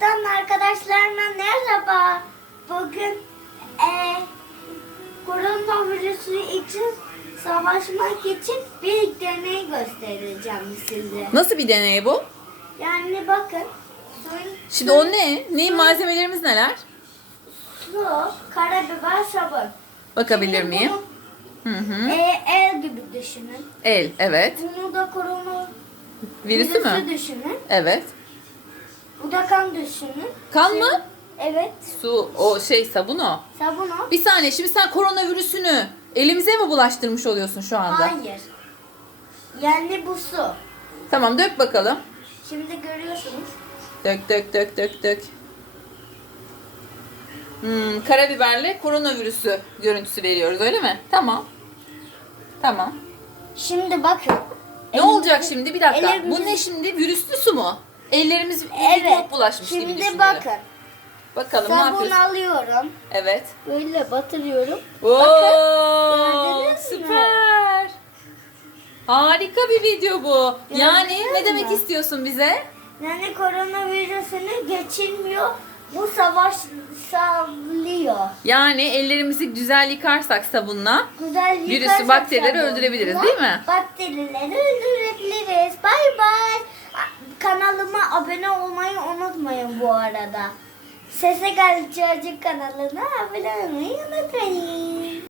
YouTube'dan arkadaşlarıma merhaba. Bugün e, koronavirüsü için savaşmak için bir deney göstereceğim size. Nasıl bir deney bu? Yani bakın. Suyun, Şimdi o ne? Neyin malzemelerimiz neler? Su, karabiber, sabun. Bakabilir Şimdi miyim? bunu, Hı hı. e, el gibi düşünün. El, evet. Bunu da korona Virüsü mü? düşünün. Evet. Bu da kan düşünün. Kan Şimdi- mı? Evet. Su, o şey sabun o. Sabun o. Bir saniye şimdi sen koronavirüsünü elimize mi bulaştırmış oluyorsun şu anda? Hayır. Yani bu su. Tamam dök bakalım. Şimdi görüyorsunuz. Dök dök dök dök dök. Hmm, karabiberle koronavirüsü görüntüsü veriyoruz öyle mi? Tamam. Tamam. Şimdi bakın. Ne olacak şimdi? Bir dakika. Bu ne şimdi? Virüslü su mu? Ellerimiz Evet. bulaşmış gibi Şimdi düşünelim. bakın. Bakalım ne Sabun yapıyorsun? alıyorum. Evet. Böyle batırıyorum. Oo, gördünüz mü? süper. Harika bir video bu. Yani Gördünüz ne demek mü? istiyorsun bize? Yani koronavirüsünü geçilmiyor. Bu savaş sağlıyor. Yani ellerimizi güzel yıkarsak sabunla Güzel Virüsü, yıkarsak bakterileri sabunla öldürebiliriz, değil mi? Bakterileri öldürebiliriz. Bay bay. Abone olmayı unutmayın bu arada. Sese Gel Çocuk kanalına abone olmayı unutmayın.